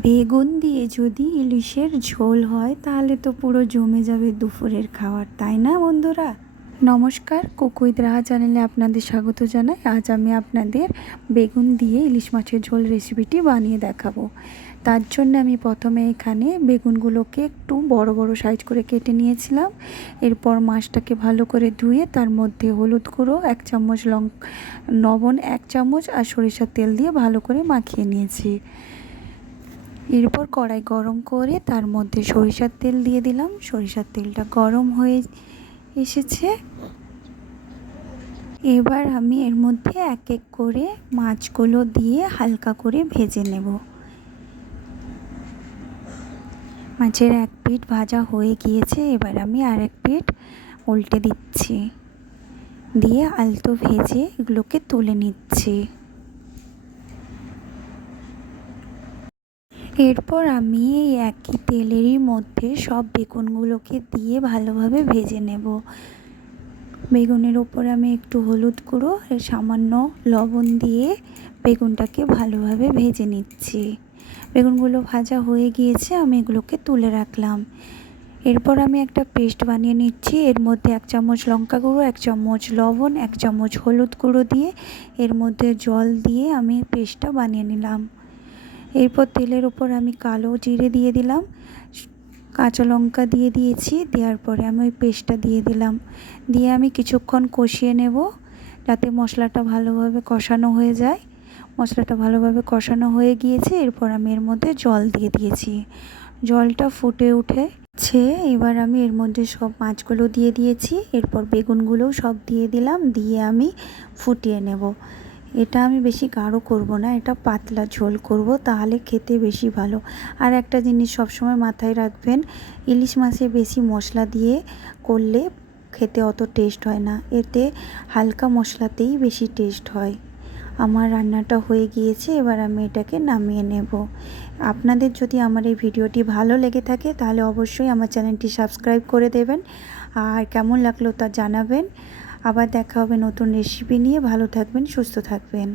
বেগুন দিয়ে যদি ইলিশের ঝোল হয় তাহলে তো পুরো জমে যাবে দুপুরের খাবার, তাই না বন্ধুরা? নমস্কার, কুক উইথ রাহা চ্যানেলে আপনাদের স্বাগত জানাই। আজ আমি আপনাদের বেগুন দিয়ে ইলিশ মাছের ঝোল রেসিপিটি বানিয়ে দেখাবো। তার জন্য আমি প্রথমে এখানে বেগুনগুলোকে একটু বড় বড় সাইজ করে কেটে নিয়েছিলাম। এরপর মাছটাকে ভালো করে ধুয়ে তার মধ্যে হলুদ গুঁড়ো 1 চামচ, লবণ 1 চামচ আর সরিষার তেল দিয়ে ভালো করে মাখিয়ে নিয়েছি। এরপর কড়াই গরম করে তার মধ্যে সরিষার তেল দিয়ে দিলাম। সরিষার তেলটা গরম হয়ে এসেছে। এবার আমি এর মধ্যে এক এক করে মাছগুলো দিয়ে হালকা করে ভেজে নেব। মাছের এক পিঠ ভাজা হয়ে গিয়েছে, এবার আমি আরেক পিঠ উল্টে দিচ্ছি, দিয়ে আলতো ভেজে এগুলোকে তুলে নিচ্ছি। এরপর আমি এই একই তেলেরই মধ্যে সব বেগুনগুলোকে দিয়ে ভালোভাবে ভেজে নেব। বেগুনের ওপর আমি একটু হলুদ গুঁড়ো আর সামান্য লবণ দিয়ে বেগুনটাকে ভালোভাবে ভেজে নিচ্ছি। বেগুনগুলো ভাজা হয়ে গিয়েছে, আমি এগুলোকে তুলে রাখলাম। এরপর আমি একটা পেস্ট বানিয়ে নিচ্ছি। এর মধ্যে 1 চামচ লঙ্কা গুঁড়ো, 1 চামচ লবণ, 1 চামচ হলুদ গুঁড়ো দিয়ে এর মধ্যে জল দিয়ে আমি পেস্টটা বানিয়ে নিলাম। এরপর তেলের ওপর আমি কালো জিরে দিয়ে দিলাম, কাঁচা লঙ্কা দিয়ে দিয়েছি। দেওয়ার পরে আমি ওই পেস্টটা দিয়ে দিলাম, দিয়ে আমি কিছুক্ষণ কষিয়ে নেব যাতে মশলাটা ভালোভাবে কষানো হয়ে যায়। মশলাটা ভালোভাবে কষানো হয়ে গিয়েছে, এরপর আমি এর মধ্যে জল দিয়ে দিয়েছি। জলটা ফুটে উঠেছে, এবার আমি এর মধ্যে সব মাছগুলো দিয়ে দিয়েছি। এরপর বেগুনগুলোও সব দিয়ে দিলাম, দিয়ে আমি ফুটিয়ে নেব। এটা আমি বেশি গাঢ় করব না, এটা পাতলা ঝোল করব, তাহলে খেতে বেশি ভালো। আর একটা জিনিস সবসময় মাথায় রাখবেন, ইলিশ মাছে বেশি মশলা দিয়ে করলে খেতে অত টেস্ট হয় না, এতে হালকা মশলাতেই বেশি টেস্ট হয়। আমার রান্নাটা হয়ে গিয়েছে, এবার আমি এটাকে নামিয়ে নেব। আপনাদের যদি আমার এই ভিডিওটি ভালো লেগে থাকে তাহলে অবশ্যই আমার চ্যানেলটি সাবস্ক্রাইব করে দেবেন, আর কেমন লাগলো তা জানাবেন। আবার দেখা হবে নতুন রেসিপি নিয়ে। ভালো থাকবেন, সুস্থ থাকবেন।